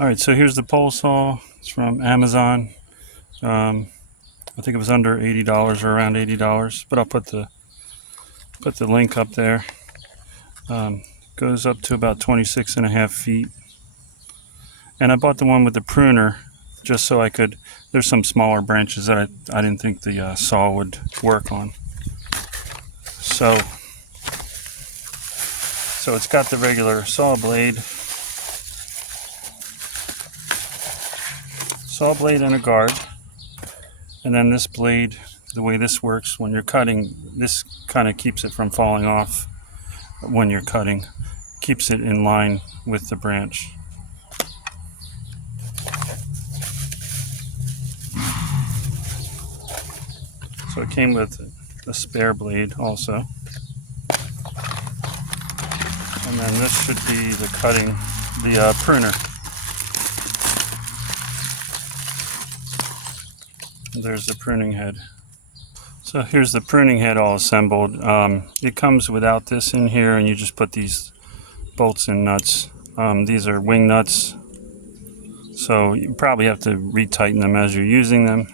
Alright, so here's the pole saw. It's from Amazon. I think it was under $80 or around $80, but I'll put the link up there. Goes up to about 26.5 feet. And I bought the one with the pruner just so I could, there's some smaller branches that I didn't think the saw would work on. So it's got the regular saw blade and a guard. And then this blade, the way this works when you're cutting, this kind of keeps it from falling off when you're cutting. Keeps it in line with the branch. So it came with a spare blade also. And then this should be the pruner. There's the pruning head. So here's the pruning head all assembled. It comes without this in here, and you just put these bolts and nuts. These are wing nuts, so you probably have to retighten them as you're using them.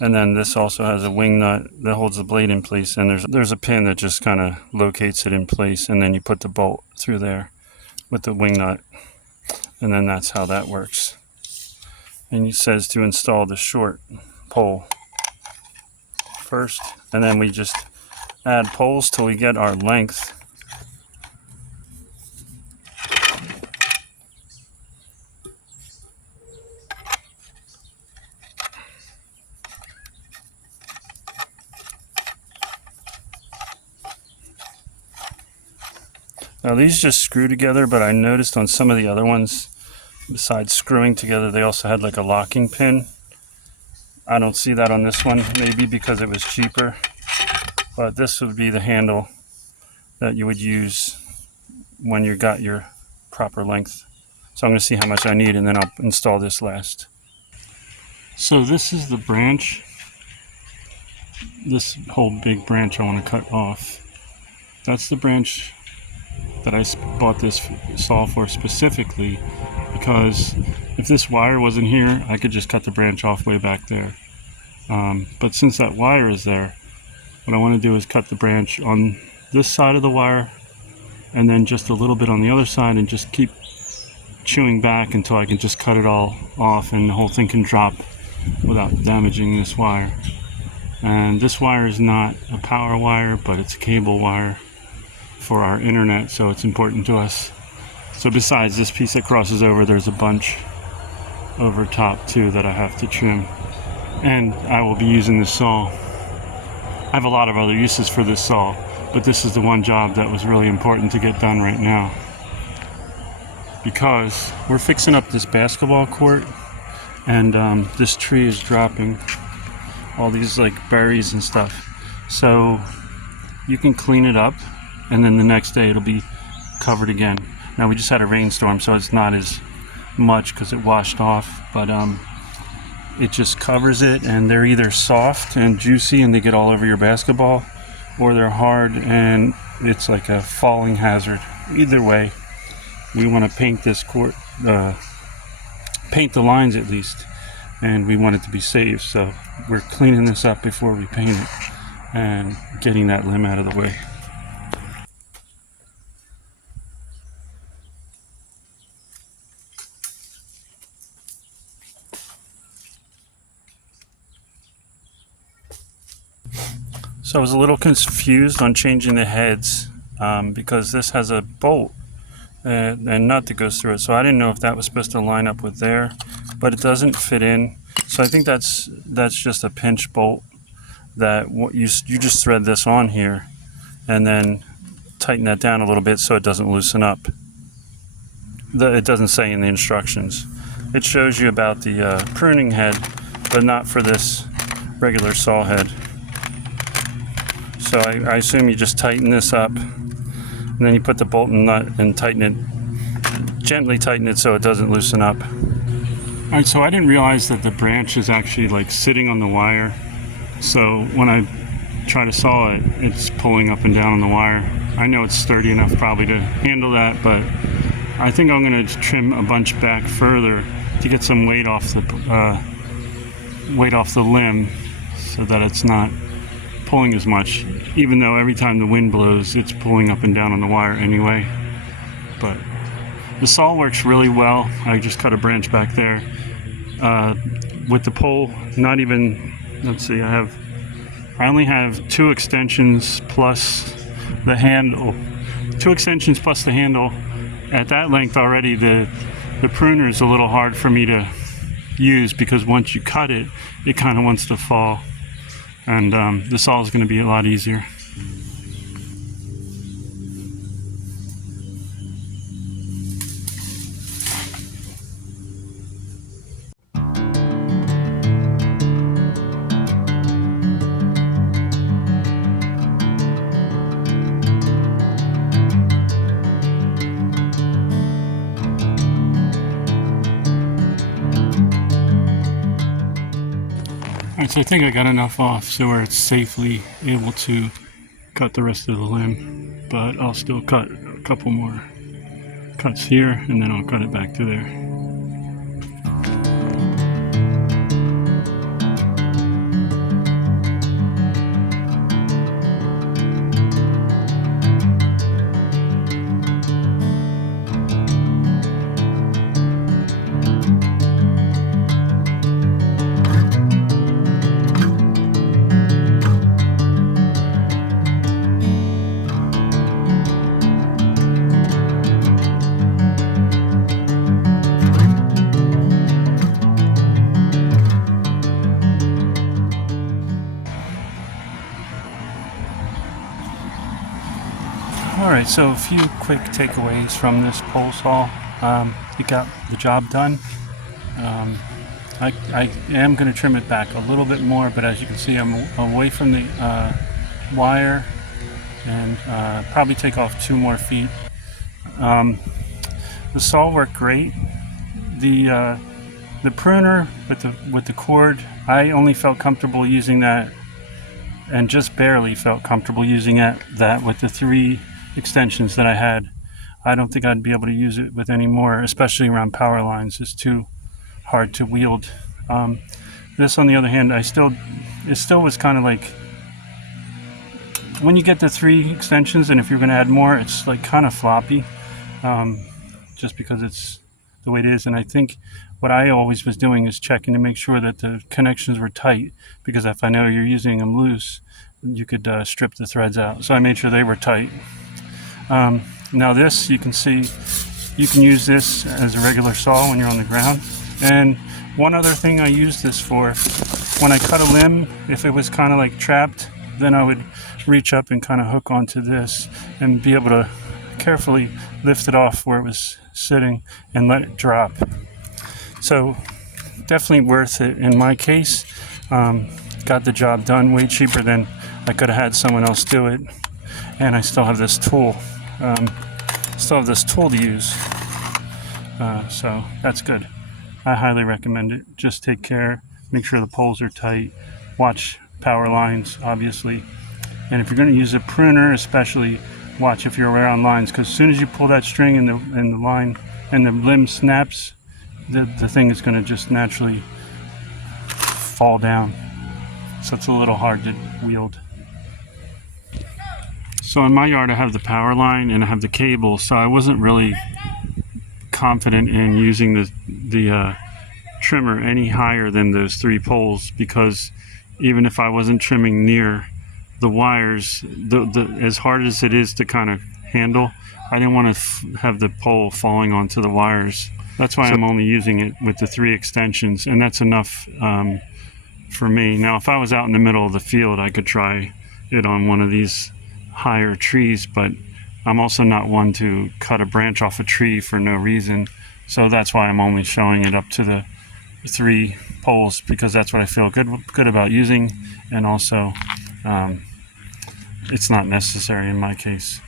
And then this also has a wing nut that holds the blade in place, and there's a pin that just kind of locates it in place, and then you put the bolt through there with the wing nut, and then that's how that works. And it says to install the short pole first, and then we just add poles till we get our length. Now these just screw together, but I noticed on some of the other ones, besides screwing together, they also had like a locking pin. I don't see that on this one, maybe because it was cheaper, but this would be the handle that you would use when you got your proper length. So I'm going to see how much I need, and then I'll install this last. So this is the branch. This whole big branch I want to cut off. That's the branch that I bought this saw for specifically, because if this wire wasn't here, I could just cut the branch off way back there. But since that wire is there, what I want to do is cut the branch on this side of the wire, and then just a little bit on the other side, and just keep chewing back until I can just cut it all off and the whole thing can drop without damaging this wire. And this wire is not a power wire, but it's a cable wire for our internet, so it's important to us. So besides this piece that crosses over, there's a bunch over top too that I have to trim. And I will be using this saw. I have a lot of other uses for this saw, but this is the one job that was really important to get done right now, because we're fixing up this basketball court, and this tree is dropping all these like berries and stuff. So you can clean it up, and then the next day it'll be covered again. Now we just had a rainstorm, so it's not as much because it washed off, but it just covers it, and they're either soft and juicy and they get all over your basketball, or they're hard and it's like a falling hazard. Either way, we want to paint this court, paint the lines at least, and we want it to be safe, so we're cleaning this up before we paint it and getting that limb out of the way. So I was a little confused on changing the heads because this has a bolt and nut that goes through it. So I didn't know if that was supposed to line up with there, but it doesn't fit in. So I think that's just a pinch bolt that you just thread this on here and then tighten that down a little bit so it doesn't loosen up. It doesn't say in the instructions. It shows you about the pruning head, but not for this regular saw head. So I assume you just tighten this up, and then you put the bolt and nut and tighten it, gently tighten it so it doesn't loosen up. Alright, so I didn't realize that the branch is actually like sitting on the wire. So when I try to saw it, it's pulling up and down on the wire. I know it's sturdy enough probably to handle that, but I think I'm going to trim a bunch back further to get some weight off the limb, so that it's not pulling as much, even though every time the wind blows it's pulling up and down on the wire anyway. But the saw works really well. I just cut a branch back there with the pole. Not even, let's see, I only have 2 extensions plus the handle. 2 extensions plus the handle. At that length already, the pruner is a little hard for me to use, because once you cut it, it kind of wants to fall, and the saw is going to be a lot easier. Alright, so I think I got enough off so where it's safely able to cut the rest of the limb, but I'll still cut a couple more cuts here, and then I'll cut it back to there. Alright, so a few quick takeaways from this pole saw. You got the job done. I am going to trim it back a little bit more, but as you can see, I'm away from the wire, and probably take off 2 more feet. The saw worked great. The pruner with the cord, I only felt comfortable using that, and just barely felt comfortable using that with the 3 extensions that I had. I don't think I'd be able to use it with any more, especially around power lines. It's too hard to wield. This, on the other hand, it still was kind of like, when you get the 3 extensions, and if you're going to add more, it's like kind of floppy, just because it's the way it is. And I think what I always was doing is checking to make sure that the connections were tight, because if I know you're using them loose, you could strip the threads out. So I made sure they were tight. Now this, you can see, you can use this as a regular saw when you're on the ground. And one other thing I use this for, when I cut a limb, if it was kind of like trapped, then I would reach up and kind of hook onto this and be able to carefully lift it off where it was sitting and let it drop. So definitely worth it in my case. Got the job done way cheaper than I could have had someone else do it. And I still have this tool. To use. So that's good. I highly recommend it. Just take care, make sure the poles are tight, watch power lines, obviously. And if you're going to use a pruner, especially watch if you're around lines, because as soon as you pull that string and the line and the limb snaps, the thing is going to just naturally fall down. So it's a little hard to wield. So in my yard I have the power line and I have the cable, so I wasn't really confident in using the trimmer any higher than those 3 poles, because even if I wasn't trimming near the wires, as hard as it is to kind of handle, I didn't want to have the pole falling onto the wires. That's why I'm only using it with the 3 extensions, and that's enough for me. Now if I was out in the middle of the field, I could try it on one of these higher trees, but I'm also not one to cut a branch off a tree for no reason. So that's why I'm only showing it up to the 3 poles, because that's what I feel good about using, and also it's not necessary in my case.